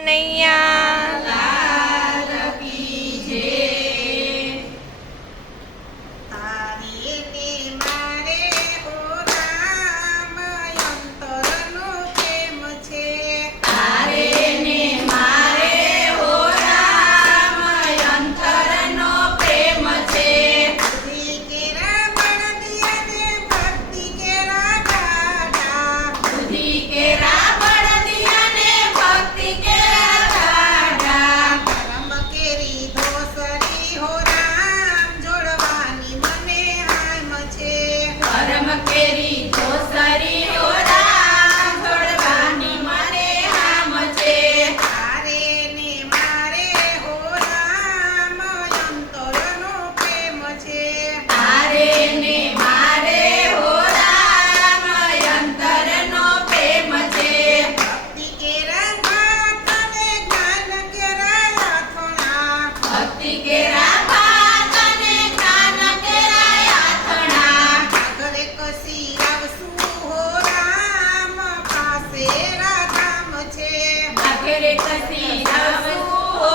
કનૈયા લાલ કી જય. તારે ને મારે ઓ રામ અંતરનો પ્રેમ છે. તારે ને મારે હો રામ અંતરનો પ્રેમ છે. બુદ્ધિ કેરા બળદિયાને ભક્તિ કેરા ગાઢા. બુદ્ધિ કેરા બળદિયાને ભક્તિ કેરા ઠાઠા. ધર્મ કેરી દોસરી હો રામ જોડવાની મને હામ છે. પરમ કેરી દોસરી હો રામ જોડવાની મને હામ છે. તારે ને મારે હો રામ અંતરનો પ્રેમ છે. તારે ને મારે હો રામ અંતરનો પ્રેમ છે. ભક્તિ કેરા ભાત અને જ્ઞાન કેરા અથોણા. ભક્તિ કેરા ભાત અને જ્ઞાન કેરા યાતણા. ઘરે કસી આવશું હો રામ પાસે રાધામ છે. આખરે કસી આવશું હો